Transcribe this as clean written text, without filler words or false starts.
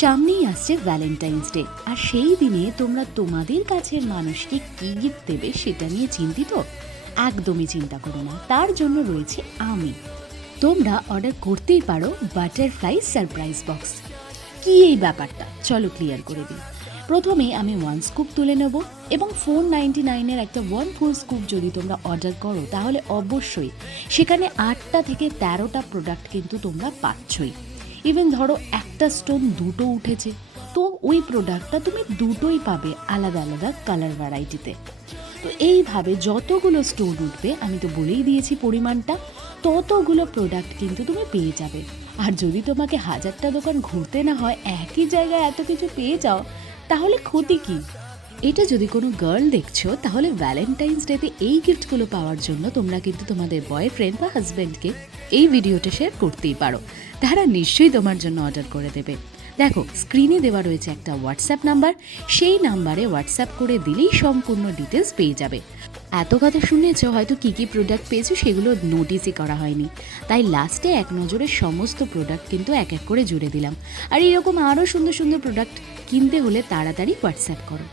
সামনেই আসছে Valentine's day, আর সেই দিনে তোমরা তোমাদের কাছের মানুষকে কি গিফট দেবে সেটা নিয়ে চিন্তিত? একদমই চিন্তা করো না, তার জন্য রয়েছে আমি। তোমরা অর্ডার করতেই পারো বাটারফ্লাই সারপ্রাইজ বক্স। কি এই ব্যাপারটা, চলো ক্লিয়ার করে দিই। প্রথমে আমি 1 স্কুপ তুলে নেব এবং 499-এর একটা 1 ফুল স্কুপ যদি তোমরা অর্ডার করো তাহলে অবশ্যই সেখানে 8টা থেকে 13টা প্রোডাক্ট কিন্তু তোমরা পাচ্ছই। ইভেন ধরো একটা স্টোন দুটো উঠেছে, তো ওই প্রোডাক্টটা তুমি দুটোই পাবে আলাদা আলাদা কালার ভ্যারাইটিতে। তো এইভাবে যতগুলো স্টোন উঠবে, আমি তো বলেই দিয়েছি পরিমাণটা, ততগুলো প্রোডাক্ট কিন্তু তুমি পেয়ে যাবে। আর যদি তোমাকে 1000টা দোকান ঘুরতে না হয়, একই জায়গায় এত কিছু পেয়ে যাও, তাহলে ক্ষতি কি? এটা যদি কোনো গার্ল দেখছো, তাহলে ভ্যালেন্টাইন্স ডেতে এই গিফটগুলো পাওয়ার জন্য তোমরা কিন্তু তোমাদের বয়ফ্রেন্ড বা হাজব্যান্ডকে এই ভিডিওটা শেয়ার করতেই পারো। তারা নিশ্চয়ই তোমার জন্য অর্ডার করে দেবে। দেখো, স্ক্রিনে দেওয়া রয়েছে একটা হোয়াটসঅ্যাপ নাম্বার, সেই নাম্বারে হোয়াটসঅ্যাপ করে দিলেই সম্পূর্ণ ডিটেলস পেয়ে যাবে। এত কথা শুনেছো, হয়তো কী কী প্রোডাক্ট পেয়েছো সেগুলো নোটিসই করা হয়নি, তাই লাস্টে এক নজরে সমস্ত প্রোডাক্ট কিন্তু এক এক করে জুড়ে দিলাম। আর এরকম আরও সুন্দর সুন্দর প্রোডাক্ট কিনতে হলে তাড়াতাড়ি হোয়াটসঅ্যাপ করো।